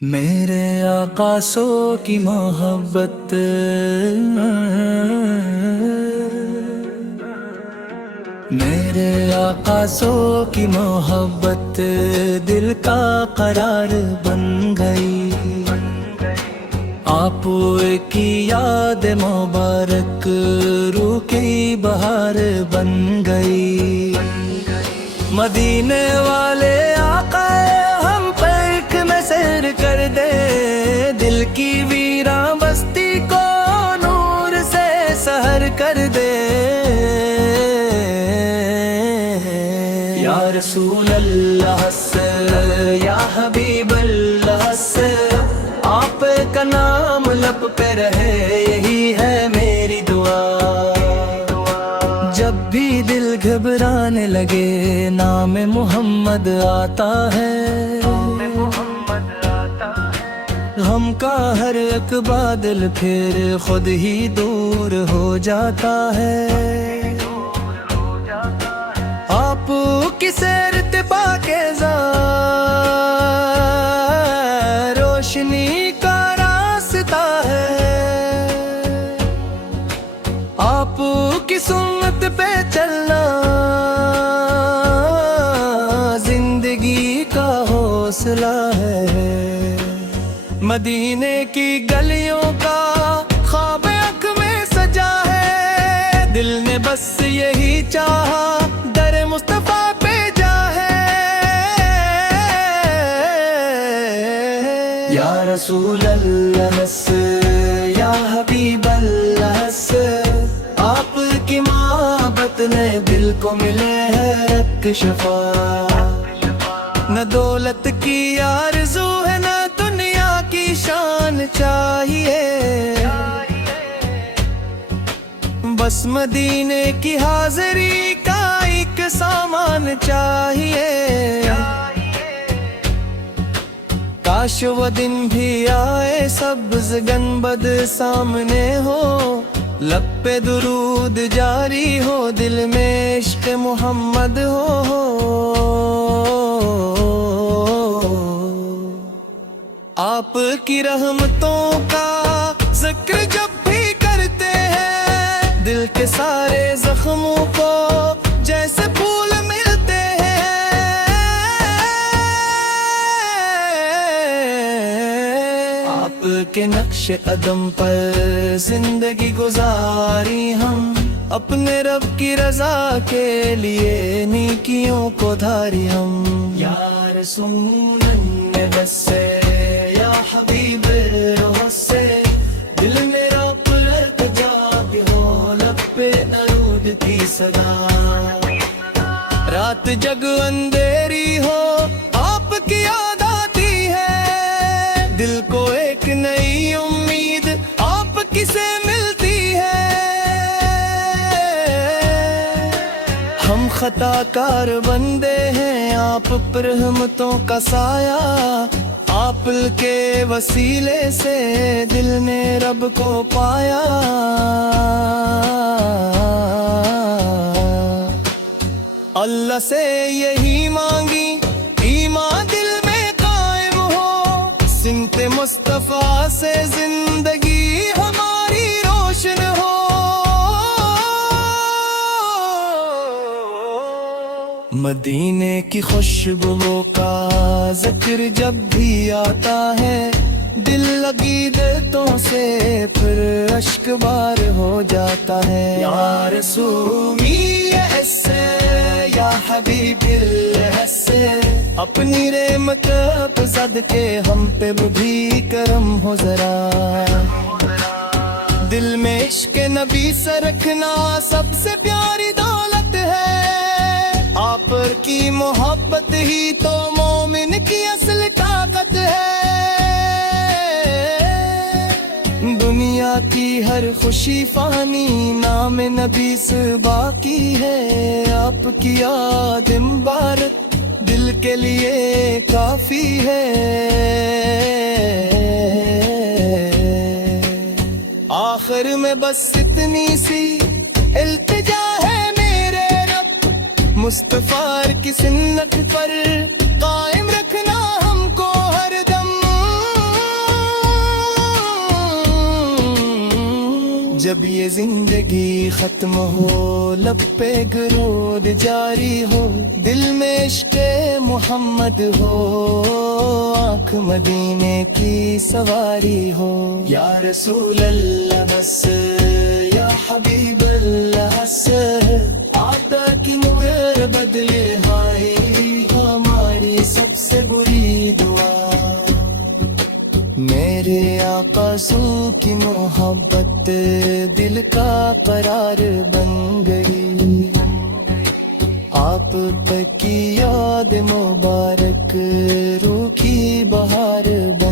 میرے آقا سو کی محبت میرے آقا سو کی محبت دل کا قرار بن گئی، آپ کی یاد مبارک روح کی بہار بن گئی۔ مدینے والے آقا ہم پر ایک میں سیر کر دے، دل کی ویراں بستی کو نور سے سحر کر دے۔ یا رسول اللہ سے، یا حبیب اللہ سے، آپ کا نام لب پہ رہے یہی ہے میری دعا۔ جب بھی دل گھبرانے لگے نام محمد آتا ہے، غم کا ہر ایک بادل پھر خود ہی دور ہو جاتا ہے۔ آپ کی سیر اتباع کے روشنی کا راستہ ہے، آپ کی سنت پہ چلنا زندگی کا حوصلہ ہے۔ مدینے کی گلیوں کا خواب آنکھ میں سجا ہے، دل نے بس یہی چاہا در مصطفیٰ پہ جا ہے۔ یا رسول اللہ سے، یا حبیب اللہ سے، آپ کی محبت نے دل کو ملے ہے رت شفا۔ نہ دولت کی آرزو ہے نہ دنیا کی شان چاہیے، بس مدینے کی حاضری کا ایک سامان چاہیے۔ کاش وہ دن بھی آئے سبز گنبد سامنے ہو، لب پہ درود جاری ہو، دل میں عشق محمد ہو۔ آپ کی رحمتوں کا ذکر جب بھی کرتے ہیں، دل کے سارے زخموں کو جیسے پھول ملتے ہیں۔ آپ کے نقش قدم پر زندگی گزاری ہم، اپنے رب کی رضا کے لیے نیکیوں کو دھاری ہم۔ یا رسول اللہ سے، یا حبیب روح سے، دل میرا پلک جاگ ہو، لب پہ درود کی صدا۔ رات جگ اندھیری ہو آپ کی یاد آتی ہے، دل کو ایک نئی امید آپ کی سے ملتی ہے۔ ہم خطا کار بندے ہیں، آپ پر رحمتوں کا سایہ، آپ کے وسیلے سے دل نے رب کو پایا۔ اللہ سے یہی مانگی ایمان دل میں قائم ہو، سمت مصطفیٰ سے زندگی ہماری روشن ہو۔ مدینے کی خوشبو کا ذکر جب بھی آتا ہے، دل لگی دیتوں سے پھر اشک بار ہو جاتا ہے۔ یا رسولی ایسے، یا حبیب اللہ سے، اپنی رحمت پہ صدقے ہم پہ بھی کرم ہو ذرا۔ دل میں عشق نبی سے رکھنا سب سے پیاری دولت ہے، آپ کی محبت ہی تو مومن کی اصل طاقت ہے۔ دنیا کی ہر خوشی فانی، نام نبی سے باقی ہے، آپ کی یاد مبارک دل کے لیے کافی ہے۔ آخر میں بس اتنی سی التجا ہے میرے رب، مصطفیٰ کی سنت پر قائم رکھنا ہم کو ہر دم۔ جب یہ زندگی ختم ہو لب پہ گرود جاری ہو دل میں عشق محمد ہو آنکھ مدینے کی سواری ہو یا رسول اللہ بس یا حبیب اللہ بس آقا کی مگر بدلے ہائے ہماری سب سے بری دعا میرے آقا سو کی محبت دل کا قرار بن گئی آپ تک کی یاد مبارک روح کی بہار بن